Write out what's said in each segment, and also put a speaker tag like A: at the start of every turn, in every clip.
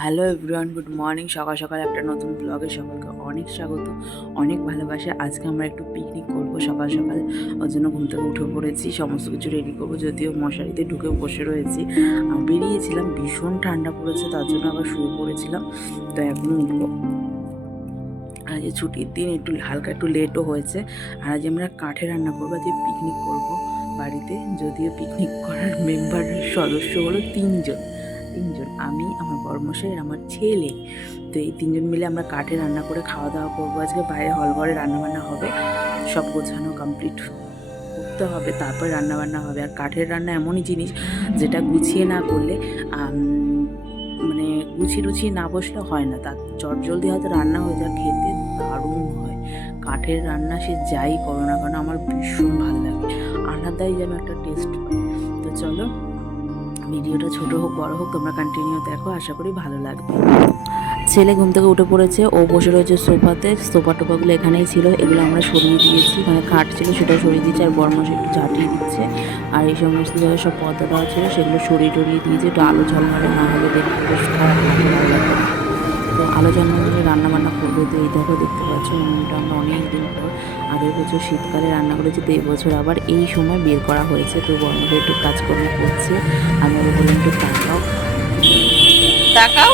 A: Hello everyone good morning সকাল সকাল একটা নতুন ব্লগে সকলকে অনেক স্বাগত, অনেক ভালোবাসা। আজকে আমরা একটু পিকনিক করব সকাল সকাল। ওর জন্য ঘুম থেকে উঠে পড়েছি, সমস্ত কিছু রেডি করব। যদিও মশারিতে ঢুকে বসে রয়েছি। বেরিয়েছিলাম, ভীষণ ঠান্ডা পড়েছে, তার জন্য আবার শুয়ে পড়েছিলাম। তো এখন উঠবো। আজ ছুটির দিন একটু হালকা একটু লেটও হয়েছে। আর আজ আমরা কাঠে রান্না করব আজকে পিকনিক করব বাড়িতে। যদিও পিকনিক করার মেম্বার সদস্য হলো তিনজন। তিনজন, আমি, আমার বড়মশাই আর আমার ছেলে। তো এই তিনজন মিলে আমরা কাঠে রান্না করে খাওয়া দাওয়া করব। আজকে বাইরে হল ঘরে রান্নাবান্না হবে। সব গোছানো কমপ্লিট করতে হবে, তারপর রান্নাবান্না হবে। আর কাঠের রান্না এমনই জিনিস যেটা গুছিয়ে না করলে মানে গুছিয়ে টুছিয়ে না বসলে হয় না। তার চটজলদি হয়তো রান্না হয়ে যায়, খেতে দারুণ হয়। কাঠের রান্না সে যাই করো না কারণ আমার ভীষণ ভালো লাগে। আলাদাই যেন একটা টেস্ট পাই তো চলো ভিডিওটা ছোট হোক, বড় হোক, তোমরা কন্টিনিউ দেখো, আশা করি ভালো লাগবে। ছেলে ঘুম থেকে উঠে পড়েছে, ও বসে রয়েছে সোফাতে। সোফা টোফাগুলো এখানেই ছিল, এগুলো আমরা সরিয়ে দিয়েছি মানে খাট ছিল সেটা সরিয়ে দিয়েছি, আর বরমাস একটু ঝাঁটিয়ে দিচ্ছে। আর এই সমস্ত জায়গায় সব পর্দা দেওয়া ছিল, সেগুলো সরিয়ে টরিয়ে দিয়েছে, একটু আলো ঝলমলে না হলে দেখতে বেশ খারাপ লাগে, ভালো লাগবে না। তো আলো ঝলমলে রান্না বান্না করবে তো এই দেখো দেখতে পাচ্ছ উনুনটা আমরা অনেক দিন পর আগের বছর শীতকালে রান্না করেছি তো এই বছর আবার এই সময় বের করা হয়েছে তো বর্ণকে একটু কাজকর্ম করছে। আমি ওকে বললাম একটু তাকাও তাকাও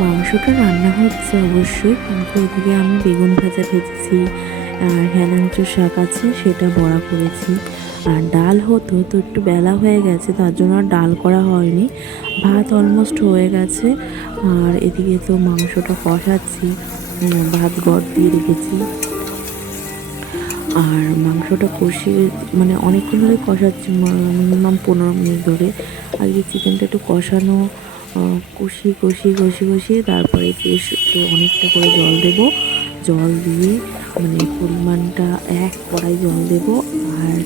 B: মাংসটা রান্না হচ্ছে অবশ্যই কিন্তু এদিকে আমি বেগুন ভাজা ভেজেছি আর হেলাঞ্চো শাক আছে সেটা বড়া করেছি। আর ডাল হতো তো একটু বেলা হয়ে গেছে তার জন্য আর ডাল করা হয়নি। ভাত অলমোস্ট হয়ে গেছে আর এদিকে তো মাংসটা কষাচ্ছি ভাত গড় দিয়ে রেখেছি। আর মাংসটা কষিয়ে মানে অনেকক্ষণ ধরে কষাচ্ছি মিনিমাম পনেরো মিনিট ধরে। আগে চিকেনটা একটু কষানো আহ, কষিয়ে কষিয়ে কষিয়ে তারপরে বেশ একটু অনেকটা করে জল দেব। জল দিয়ে মানে পরিমাণটা এক কড়াই জল দেব আর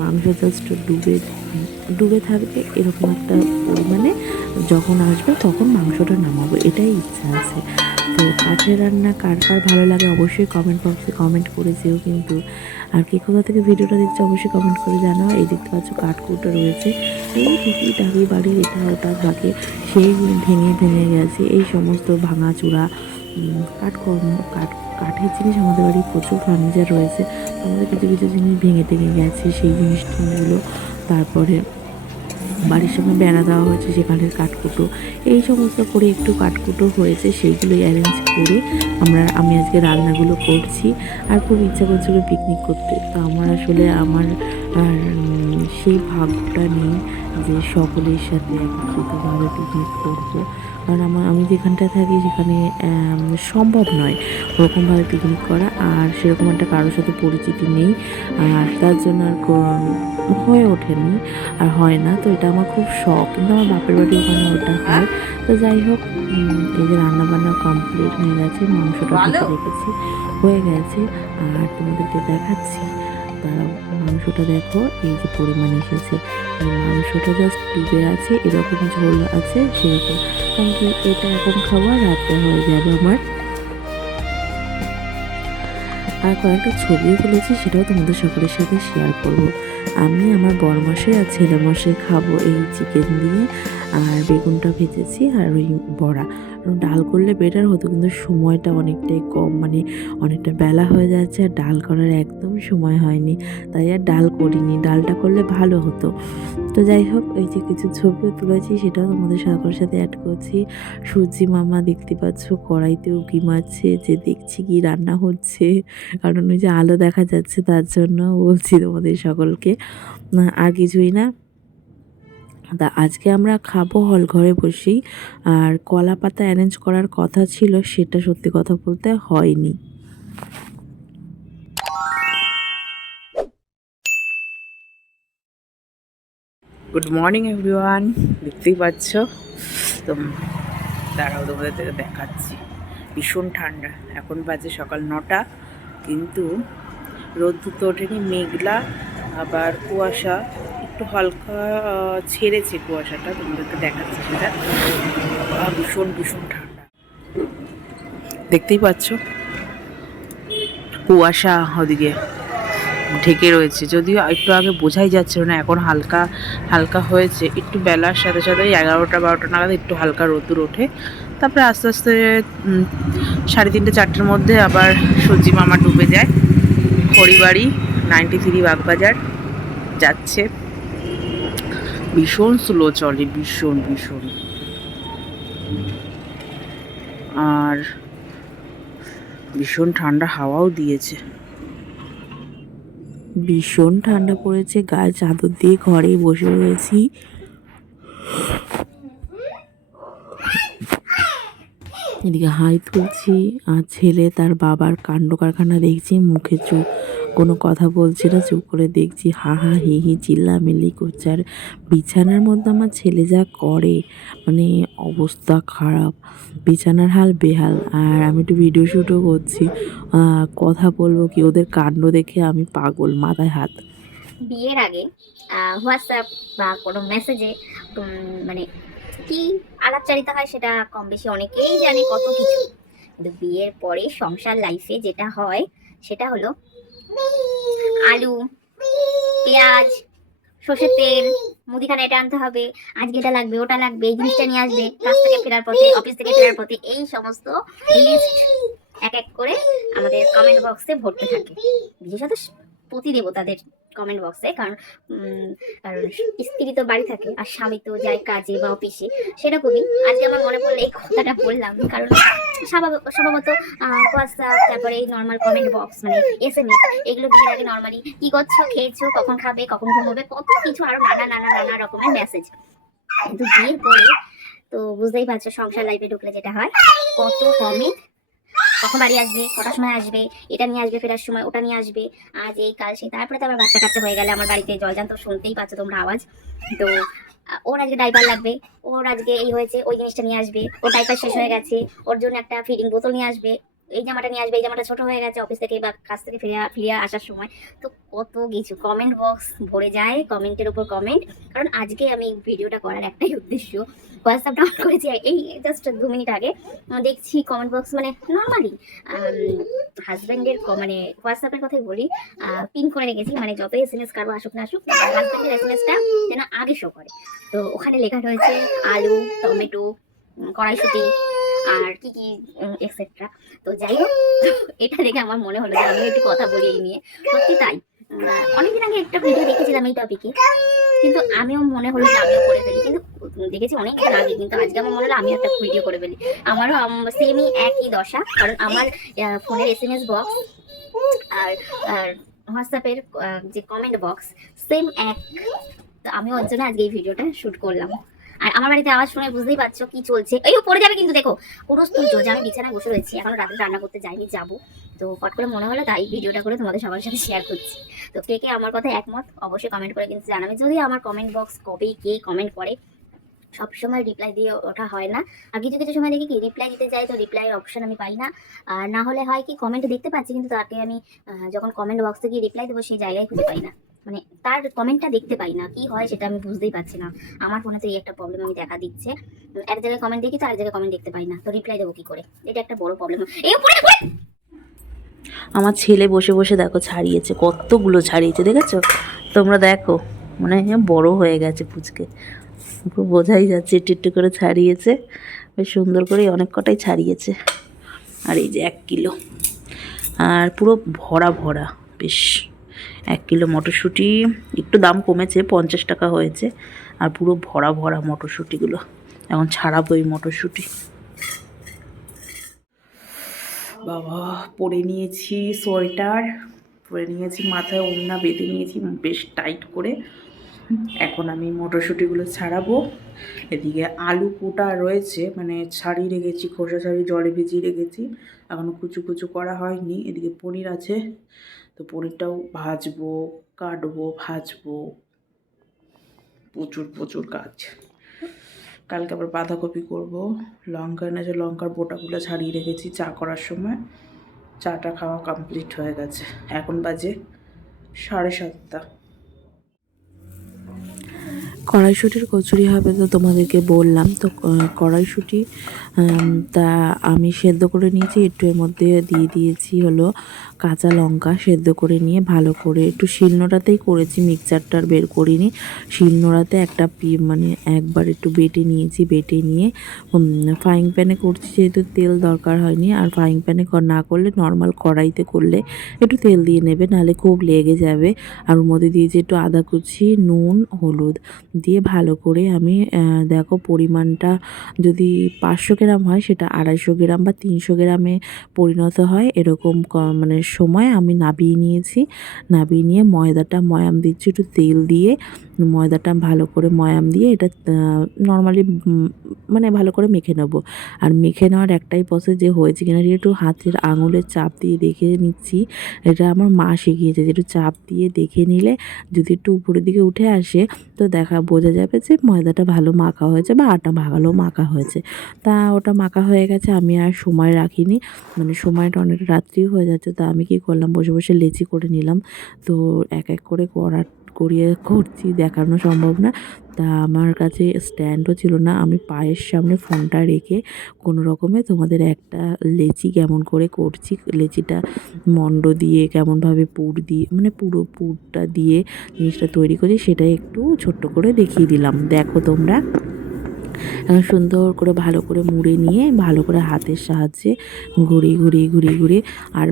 B: মাংস জাস্ট ডুবে ডুবে থাকবে এরকম একটা পরিমাণে যখন আসবে তখন মাংসটা নামাবো এটাই ইচ্ছা আছে। তো কাঠের রান্না কার কার ভালো লাগে অবশ্যই কমেন্ট বক্সে কমেন্ট করে যেও কিন্তু। আর কে কোথা থেকে ভিডিওটা দেখছ অবশ্যই কমেন্ট করে জানাও। এই দেখতে পাচ্ছ কাঠকুটো রয়েছে। এই টুকি টাকি বাড়ির এটা ওটা থাকে সেই ভেঙে ভেঙে গেছে। এই সমস্ত ভাঙাচোরা উম, কাঠকর্ম কাঠ কাঠের জিনিস আমাদের বাড়ি প্রচুর ফার্নিচার রয়েছে। আমাদের কিছু কিছু জিনিস ভেঙে টেঙে গেছে, সেই জিনিসগুলো। তারপরে বাড়ির সামনে বেড়া দেওয়া হয়েছে সেখানের কাঠকুটো। এই সমস্ত করে একটু কাঠকুটো হয়েছে, সেইগুলোই অ্যারেঞ্জ করে আমরা, আমি আজকে রান্নাগুলো করছি। আর খুব ইচ্ছা করছিল পিকনিক করতে। তো আমার আসলে আমার, আর সেই ভাগ্যটা নেই যে সকলের সাথে একত্রিতভাবে পিকনিক করব। কারণ আমার আমি যেখানটায় থাকি সেখানে সম্ভব নয় ওরকমভাবে পিকনিক করা। আর সেরকম একটা কারোর সাথে পরিচিতি নেই। আর তার জন্য আর হয়ে ওঠেনি। আর হয় না তো এটা আমার খুব শখ। কিন্তু আমার বাপের বাড়ি ওখানে ওটা হয়। তো যাই হোক এই যে রান্না বান্না কমপ্লিট হয়ে গেছে মাংসটা রেখেছি। হয়ে গেছে। আর তোমাদেরকে দেখাচ্ছি। তারা মাংসটা দেখো, এই যে পরিমাণ এসেছে। মাংসটা জাস্ট ডুবে আছে, এরকম ঝোল আছে, সেরকম। কারণ কি, এটা এখন খাবার রাতে হয়ে যাবে আমার। আর কয়েকটা ছবিও তুলেছি, সেটাও তোমাদের সকলের সাথে শেয়ার করব। আমি আমার বড়মাসে আর ছেলেমশাই খাব এই চিকেন দিয়ে, আর বেগুনটা ভেজেছি আর ওই বড়া। ডাল করলে বেটার হতো, কিন্তু সময়টা অনেকটাই কম মানে অনেকটা বেলা হয়ে যাচ্ছে আর ডাল করার একদম সময় হয়নি, তাই আর ডাল করিনি, ডালটা করলে ভালো হতো। তো যাই হোক এই যে কিছু ছবিও তুলেছি, সেটাও তোমাদের সকলের সাথে অ্যাড করছি। সূর্যি মামা দেখতে পাচ্ছ, কড়াইতেও উকি মারছে, যে দেখছি কি রান্না হচ্ছে, কারণ ওই যে আলো দেখা যাচ্ছে তার জন্য বলছি তোমাদের সকলকে। আর কিছুই না। তা আজকে আমরা খাব হল ঘরে বসেই। আর কলা পাতা অ্যারেঞ্জ করার কথা ছিল, সেটা সত্যি কথা বলতে হয়নি।
A: গুড মর্নিং এভরিওয়ান দেখতেই পাচ্ছ? তো দাঁড়াও, তোমাদের থেকে দেখাচ্ছি। ভীষণ ঠান্ডা। এখন বাজে সকাল নটা, কিন্তু রোদ্দুর তো ওঠেনি, মেঘলা, আবার কুয়াশা। একটু হালকা ছেড়েছে কুয়াশাটা তোমাদেরকে দেখাচ্ছি সেটা। ভীষণ ভীষণ ঠান্ডা। দেখতেই পাচ্ছ? কুয়াশা ওদিকে ঢেকে রয়েছে। যদিও একটু আগে বোঝাই যাচ্ছিল না, এখন হালকা হালকা হয়েছে। একটু বেলার সাথে সাথে এগারোটা, বারোটা নাগাদ একটু হালকা রোদ্দুর ওঠে। তারপরে আস্তে আস্তে সাড়ে তিনটে, চারটের মধ্যে আবার সবজি মামা ডুবে যায়। খড়িবাড়ি নাইনটি থ্রি বাগবাজার যাচ্ছে। ভীষণ স্লো চলে, ভীষণ ভীষণ। আর ভীষণ ঠান্ডা হাওয়াও দিয়েছে।
B: ভীষণ ঠান্ডা পড়েছে, গায়ে চাদর দিয়ে ঘরে বসে রয়েছি। এদিকে হাই তুলছি, আর ছেলে তার বাবার কাণ্ড কারখানা দেখছি, মুখে চুপ কোনো কথা বলছে না, চুপ করে দেখছি, হা হা, হি হি, চিল্লামিল্লি করছে। আর বিছানার মধ্যে আমার ছেলে যা করে মানে অবস্থা খারাপ। বিছানার হাল বেহাল। আর আমি একটু ভিডিও শ্যুটও করছি। কথা বলব কি, ওদের কাণ্ড দেখে আমি পাগল, মাথায় হাত।
C: বিয়ের আগে হোয়াটসঅ্যাপ বা কোনো মেসেজে মানে কি আলাপচারিতা হয় সেটা কম বেশি অনেকেই জানে কত কিছু। কিন্তু বিয়ের পরে সংসার লাইফে যেটা হয়, সেটা হলো আলু, পেঁয়াজ, সর্ষের তেল মুদিখানা এটা আনতে হবে। আজকে এটা লাগবে, ওটা লাগবে, এই জিনিসটা নিয়ে আসবে কাজ থেকে ফেরার পথে অফিস থেকে ফেরার পথে, এই সমস্ত লিস্ট এক এক করে আমাদের কমেন্ট বক্সে ভরতে থাকে। বিশেষত পতি দেবতাদের কমেন্ট বক্সে কারণ কারণ স্ত্রী তো বাড়ি থাকে আর স্বামী তো যায় কাজে বা অফিসে সেটা সেরকমই আজকে আমার মনে পড়ল এই কথাটা বললাম, কারণ স্বভাব- স্বভাবত হোয়াটসঅ্যাপ তারপরে এই নর্মাল কমেন্ট বক্স মানে এস এম এস এগুলো বিয়ের আগে নর্মালি কি করছ, খেয়েছো, কখন খাবে, কখন ঘুমোবে, কত কিছু আরও নানা নানা নানা রকমের মেসেজ কিন্তু বিয়ের পরে, তো বুঝতেই পারছ সংসার লাইফে ঢুকলে যেটা হয়, কত কমেন্ট কখন বাড়ি আসবে, কটার সময় আসবে, এটা নিয়ে আসবে ফেরার সময়, ওটা নিয়ে আসবে, আজ এই কাল সেই, তারপরে তো আবার বাচ্চা কাচ্চা হয়ে গেলে আমার বাড়িতে জলজান তো শুনতেই পাচ্ছ তোমরা আওয়াজ। তো ওর আজকে ডাইপার লাগবে, ওর আজকে এই হয়েছে, ওই জিনিসটা নিয়ে আসবে, ওর ডাইপার শেষ হয়ে গেছে, ওর জন্য একটা ফিডিং বোতল নিয়ে আসবে, এই জামাটা নিয়ে আসবে, এই জামাটা ছোট হয়ে গেছে অফিস থেকে বা কাজ থেকে ফিরে ফিরে আসার সময়। তো কত কিছু কমেন্ট বক্স ভরে যায় কমেন্টের উপর কমেন্ট কারণ আজকে আমি ভিডিওটা করার একটাই উদ্দেশ্য হোয়াটসঅ্যাপ ডাউন করেছি এই জাস্ট দু মিনিট আগে দেখছি কমেন্ট বক্স মানে নর্মালি হাজব্যান্ডের মানে হোয়াটসঅ্যাপের কথাই বলি পিন করে রেখেছি মানে যত এস এম এস কারও আসুক না আসুক হাজব্যান্ডের এস এম এসটা যেন আগে শো করে। তো ওখানে লেখা রয়েছে আলু, টমেটো কড়াইশুটি আর কি কি এক্সেট্রা তো যাই হোক, এটা দেখে আমার মনে হলো যে আমি একটু কথা বলি এই নিয়ে। সত্যি তাই। অনেকদিন আগে একটা ভিডিও দেখেছিলাম এই টপিকে কিন্তু আমিও মনে হলো যে আমিও করে ফেলি। কিন্তু দেখেছি অনেকদিন আগে, কিন্তু আজকে আমার মনে হলো আমিও একটা ভিডিও করে ফেলি। আমারও সেমই একই দশা, কারণ আমার ফোনের এস এম এস বক্স আর আর হোয়াটসঅ্যাপের যে কমেন্ট বক্স সেম এক। তো আমি ওর জন্য আজকে এই ভিডিওটা শ্যুট করলাম। আর আমার বাড়িতে আওয়াজ শুনে বুঝতেই পারছ কি চলছে। এই পড়ে যাবে কিন্তু দেখো। পুরো যে আমি বিছানায় বসে রয়েছি। এখনও রাতে রান্না করতে যাইনি, যাব। তো ফট করে মনে হলো, তাই ভিডিওটা করে তোমাদের সবার সাথে শেয়ার করছি। তো কে কে আমার কথা একমত, অবশ্যই কমেন্ট করে কিন্তু জানাবে। যদি আমার কমেন্ট বক্স কবে কে কমেন্ট করে সবসময় রিপ্লাই দিয়ে ওঠা হয় না। আর কিছু কিছু সময় দেখি কি রিপ্লাই দিতে যাই তো রিপ্লাইয়ের অপশন আমি পাই না। আর না হলে হয় কি কমেন্ট দেখতে পাচ্ছি, কিন্তু তাকে আমি যখন কমেন্ট বক্সে গিয়ে রিপ্লাই দেবো, সেই জায়গায় খুঁজে পাই না। মানে তার কমেন্টটা দেখতে পাই না। কি হয় সেটা আমি বুঝতেই পারছি না। আমার ফোনে তো এই একটা প্রবলেম আমি দেখা দিচ্ছে। এক জায়গায় কমেন্ট দেখি তো এক জায়গায় কমেন্ট দেখতে পাই না। তো রিপ্লাই দেবো কি করে? এটা একটা বড় প্রবলেম এই উপরে
B: আমার ছেলে বসে বসে দেখো ছাড়িয়েছে, কতগুলো ছাড়িয়েছে, দেখেছ? তোমরা দেখো মানে বড় হয়ে গেছে পুচকে। বোঝাই যাচ্ছে, একটু একটু করে ছাড়িয়েছে। বেশ সুন্দর করে অনেক কটাই ছাড়িয়েছে। আর এই যে এক কিলো। আর পুরো ভরা ভরা, বেশ। এক কিলো মটরশুঁটি, একটু দাম কমেছে, পঞ্চাশ টাকা হয়েছে। আর পুরো ভরা ভরা মটরশুঁটিগুলো। এখন ছাড়াবো এই মটরশুঁটি।
A: বাবা, পরে নিয়েছি সোয়েটার, পরে নিয়েছি মাথায় ওড়না, বেঁধে নিয়েছি, বেশ টাইট করে। এখন আমি মটরশুঁটিগুলো ছাড়াবো। এদিকে আলু কোটা রয়েছে মানে ছাড়িয়ে রেখেছি, খোসা ছাড়িয়ে জলে ভিজিয়ে রেখেছি। এখনও কুচু কুচু করা হয়নি। এদিকে পনির আছে। তো পনিরটাও ভাজবো, কাটবো, ভাজবো। প্রচুর প্রচুর কাজ। কালকে আবার বাঁধাকপি করব। লঙ্কা এনেছে লঙ্কার বোটাগুলো ছাড়িয়ে রেখেছি চা করার সময়। চাটা খাওয়া কমপ্লিট হয়ে গেছে। এখন বাজে সাড়ে সাতটা।
B: কড়াইশুটির কচুরি হবে তো তোমাদেরকে বললাম। তো কড়াইশুটি তা আমি সেদ্ধ করে নিয়েছি, একটু এর মধ্যে দিয়ে দিয়েছি হলো কাঁচা লঙ্কা সেদ্ধ করে নিয়ে ভালো করে একটু শিলনোড়াতেই করেছি মিক্সচারটার বের করিনি। শিলনোড়াতে একটা মানে একবার একটু বেটে নিয়েছি, বেটে নিয়ে ফ্রাইং প্যানে করছি যেহেতু তেল দরকার হয়নি, আর ফ্রাইং প্যানে না করলে নর্মাল কড়াইতে করলে একটু তেল দিয়ে নেবে, নাহলে খুব লেগে যাবে। আর ওর মধ্যে দিয়েছি একটু আদা কুচি, নুন, হলুদ দিয়ে ভালো করে আমি দেখো পরিমাণটা যদি পাঁচশো গ্রাম হয় সেটা আড়াইশো গ্রাম বা তিনশো গ্রামে পরিণত হয়। এরকম মানে সময় আমি নাবিয়ে নিয়েছি। নাবিয়ে নিয়ে ময়দাটা ময়াম দিচ্ছি একটু তেল দিয়ে। ময়দাটা ভালো করে ময়াম দিয়ে এটা নর্মালি মানে ভালো করে মেখে নেব। আর মেখে নেওয়ার একটাই প্রসেস যে হয়েছে কিনা একটু হাতের আঙুলের চাপ দিয়ে দেখে নিচ্ছি। এটা আমার মা শিখিয়েছে যে একটু চাপ দিয়ে দেখে নিলে যদি একটু উপরের দিকে উঠে আসে তো দেখা বোঝা যাবে যে ময়দাটা ভালো মাখা হয়েছে বা আটা ভালো মাখা হয়েছে। তা ওটা মাখা হয়ে গেছে, আমি আর সময় রাখিনি। মানে সময়টা অনেক রাত্রি হয়ে যাচ্ছে, তা আমি কি করলাম? বসে বসে লেচি করে নিলাম। তো এক এক করে করার করিয়ে করছি, দেখানো সম্ভব না। তা আমার কাছে স্ট্যান্ডও ছিল না। আমি পায়ের সামনে ফোনটা রেখে কোনো রকমে তোমাদের একটা লেচি কেমন করে করছি, লেচিটা মন্ড দিয়ে, কেমনভাবে পুর দিয়ে মানে পুরো পুরটা দিয়ে জিনিসটা তৈরি করি সেটা একটু ছোট্ট করে দেখিয়ে দিলাম। দেখো তোমরা। সুন্দর করে ভালো করে মুড়ে নিয়ে ভালো করে হাতের সাহায্যে ঘুরিয়ে ঘুরিয়ে ঘুরিয়ে ঘুরিয়ে আর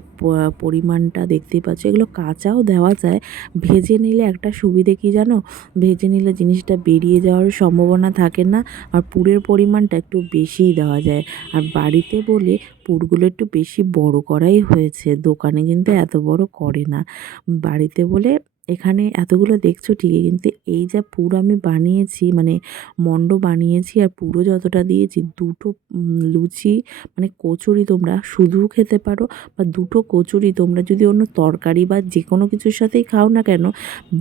B: পরিমাণটা দেখতেই পাচ্ছ, এগুলো কাঁচাও দেওয়া যায়। ভেজে নিলে একটা সুবিধে কি জানো? ভেজে নিলে জিনিসটা বেরিয়ে যাওয়ার সম্ভাবনা থাকে না আর পুরের পরিমাণটা একটু বেশিই দেওয়া যায়। আর বাড়িতে বলে পুরগুলো একটু বেশি বড় করাই হয়েছে, দোকানে কিন্তু এত বড় করে না। বাড়িতে বলে এখানে এতগুলো দেখছ ঠিকই, কিন্তু এই যা পুর আমি বানিয়েছি মানে মণ্ড বানিয়েছি আর পুরো যতটা দিয়েছি, দুটো লুচি মানে কচুরি তোমরা শুধুও খেতে পারো বা দুটো কচুরি তোমরা যদি অন্য তরকারি বা যে কোনো কিছুর সাথেই খাও না কেন,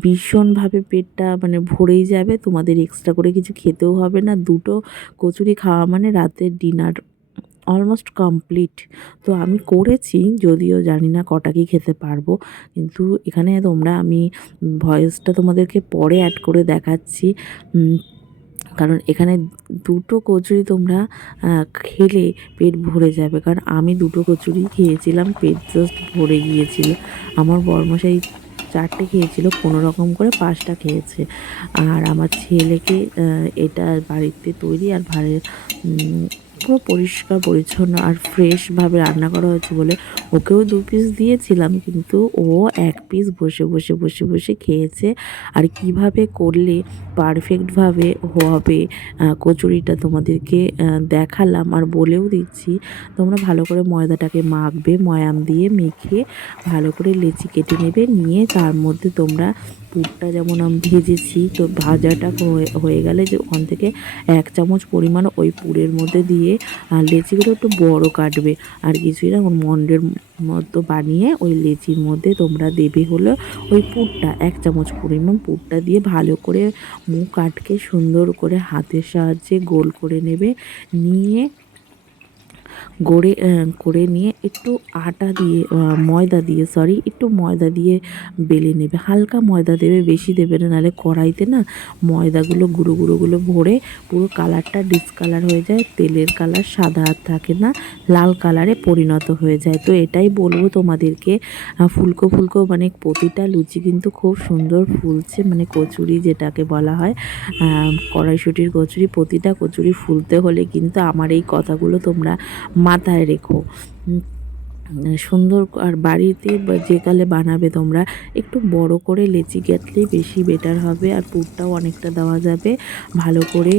B: ভীষণভাবে পেটটা মানে ভরেই যাবে, তোমাদের এক্সট্রা করে কিছু খেতেও হবে না। দুটো কচুরি খাওয়া মানে রাতের ডিনার অলমোস্ট কমপ্লিট তো আমি করেছি যদিও জানি না কটা কি খেতে পারব কিন্তু এখানে তোমরা আমি ভয়েসটা তোমাদেরকে পরে অ্যাড করে দেখাচ্ছি। কারণ এখানে দুটো কচুরি তোমরা খেলে পেট ভরে যাবে। কারণ আমি দুটো কচুরি খেয়েছিলাম পেট জাস্ট ভরে গিয়েছিল। আমার বর্মশাই চারটে খেয়েছিল কোনো রকম করে পাঁচটা খেয়েছে। আর আমার ছেলেকে এটা বাড়িতে তৈরি আর উম, পুরো পরিষ্কার, পরিচ্ছন্ন আর ফ্রেশভাবে রান্না করা হয়েছে বলে ওকেও দু পিস দিয়েছিলাম, কিন্তু ও এক পিস বসে বসে বসে বসে খেয়েছে। আর কীভাবে করলে পারফেক্টভাবে হবে কচুরিটা তোমাদেরকে দেখালাম আর বলেও দিচ্ছি। তোমরা ভালো করে ময়দাটাকে মাখবে, ময়াম দিয়ে মেখে ভালো করে লেচি কেটে নেবে, নিয়ে তার মধ্যে তোমরা পুরটা যেমন আমি ভেজেছি, তো ভাজাটা হয়ে গেলে যে ওখান থেকে এক চামচ পরিমাণ ওই পুরের মধ্যে দিয়ে, আর লেচিগুলো একটু বড় কাটবে। আর কিছুই না মন্ডের মতো বানিয়ে ওই লেচির মধ্যে তোমরা দেবে হলো ওই পুরটা। এক চামচ পরিমাণ পুরটা দিয়ে ভালো করে মুখ আটকে সুন্দর করে হাতের সাহায্যে গোল করে নেবে। নিয়ে গড়ে করে নিয়ে একটু আটা দিয়ে ময়দা দিয়ে সরি একটু ময়দা দিয়ে বেলে নেবে। হালকা ময়দা দেবে, বেশি দেবে না, নাহলে কড়াইতে না ময়দাগুলো, গুঁড়ো গুঁড়োগুলো ভরে পুরো কালারটা ডিসকালার হয়ে যায়, তেলের কালার সাদা আর থাকে না, লাল কালারে পরিণত হয়ে যায়। তো এটাই বলব তোমাদেরকে। ফুলকো ফুলকো মানে প্রতিটা লুচি কিন্তু খুব সুন্দর ফুলছে মানে কচুরি যেটাকে বলা হয়। কড়াইশুটির কচুরি, প্রতিটা কচুরি ফুলতে হলে কিন্তু আমার এই কথাগুলো তোমরা মাথায় রেখো। সুন্দর আর বাড়িতে বা যে কালে বানাবে তোমরা, একটু বড় করে লেচি কাটলেই বেশি বেটার হবে আর পুরটাও অনেকটা দেওয়া যাবে। ভালো করে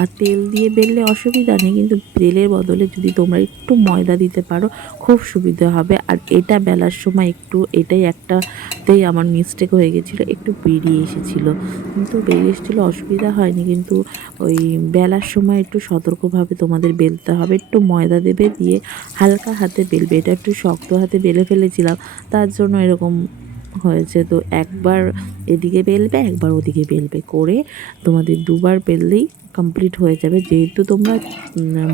B: আর তেল দিয়ে বেললে অসুবিধা নেই, কিন্তু তেলের বদলে যদি তোমরা একটু ময়দা দিতে পারো, খুব সুবিধা হবে। আর এটা বেলার সময় একটু, এটাই একটাতেই আমার মিস্টেক হয়ে গেছিল, একটু বেরিয়ে এসেছিল। কিন্তু বেরিয়ে এসেছিল, অসুবিধা হয়নি, কিন্তু ওই বেলার সময় একটু সতর্কভাবে তোমাদের বেলতে হবে, একটু ময়দা দেবে দিয়ে হালকা হাতে বেলবে। এটা একটু শক্ত হাতে বেলে ফেলেছিলাম, তার জন্য এরকম হয়েছে। তো একবার এদিকে বেলবে, একবার ওদিকে বেলবে, করে তোমাদের দুবার বেললেই কমপ্লিট হয়ে যাবে। যেহেতু তোমরা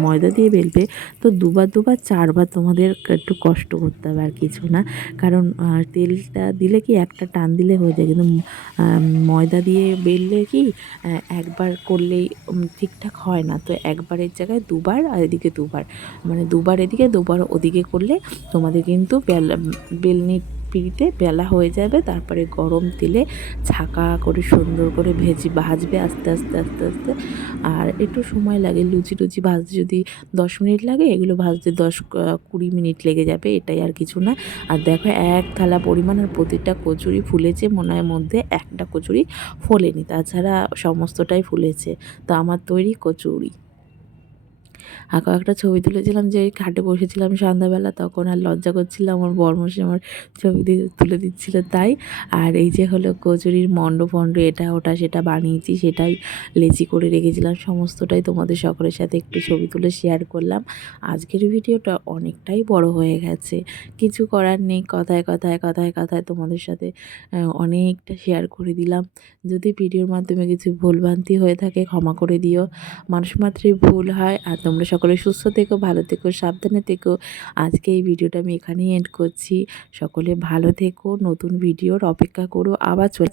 B: ময়দা দিয়ে বেলবে, তো দুবার দুবার, চারবার তোমাদের একটু কষ্ট করতে হবে আর কিছু না। কারণ তেলটা দিলে কি একটা টান দিলে হয়ে যায়। কিন্তু ময়দা দিয়ে বেললে কি একবার করলেই ঠিকঠাক হয় না। তো একবারের জায়গায় দুবার আর এদিকে দুবার। মানে দুবার এদিকে, দুবার ওদিকে করলে তোমাদের কিন্তু বেল বেলনি পিড়িতে বেলা হয়ে যাবে, তারপরে গরম তেলে ছাকা করে সুন্দর করে ভেজে ভাজবে আস্তে আস্তে আস্তে আস্তে। আর একটু সময় লাগে, লুচি টুচি ভাজতে যদি দশ মিনিট লাগে, এগুলো ভাজতে দশ কুড়ি মিনিট লেগে যাবে, এটাই আর কিছু না। আর দেখো, এক থালা পরিমাণ আর প্রতিটা কচুরি ফুলেছে, মনে হয় মধ্যে একটা কচুরি ফোলেনি, তাছাড়া সমস্তটাই ফুলেছে। তো আমার তৈরি কচুরি। আর কয়েকটা ছবি তুলেছিলাম যে খাটে বসেছিলাম সন্ধ্যাবেলা, তখন আর লজ্জা করছিলাম, আমার বরমশাই আমার ছবি দিয়ে তুলে দিচ্ছিল তাই। আর এই যে হলো কচুরির মণ্ড ফণ্ড এটা, ওটা, সেটা বানিয়েছি, সেটাই লেচি করে রেখেছিলাম, সমস্তটাই তোমাদের সকলের সাথে একটু ছবি তুলে শেয়ার করলাম। আজকের ভিডিওটা অনেকটাই বড় হয়ে গেছে। কিছু করার নেই, কথায় কথায় কথায় কথায় তোমাদের সাথে অনেকটা শেয়ার করে দিলাম। যদি ভিডিওর মাধ্যমে কিছু ভুলভ্রান্তি হয়ে থাকে, ক্ষমা করে দিও। মানুষ মাত্রই ভুল হয়, আর তোমরা সকলে সুস্থ থেকো, ভালো থেকো, সাবধানে থেকো। আজকে এই ভিডিওটা আমি এখানেই এন্ড করছি। সকলে ভালো থেকো, নতুন ভিডিওর অপেক্ষা করো, আবার চলে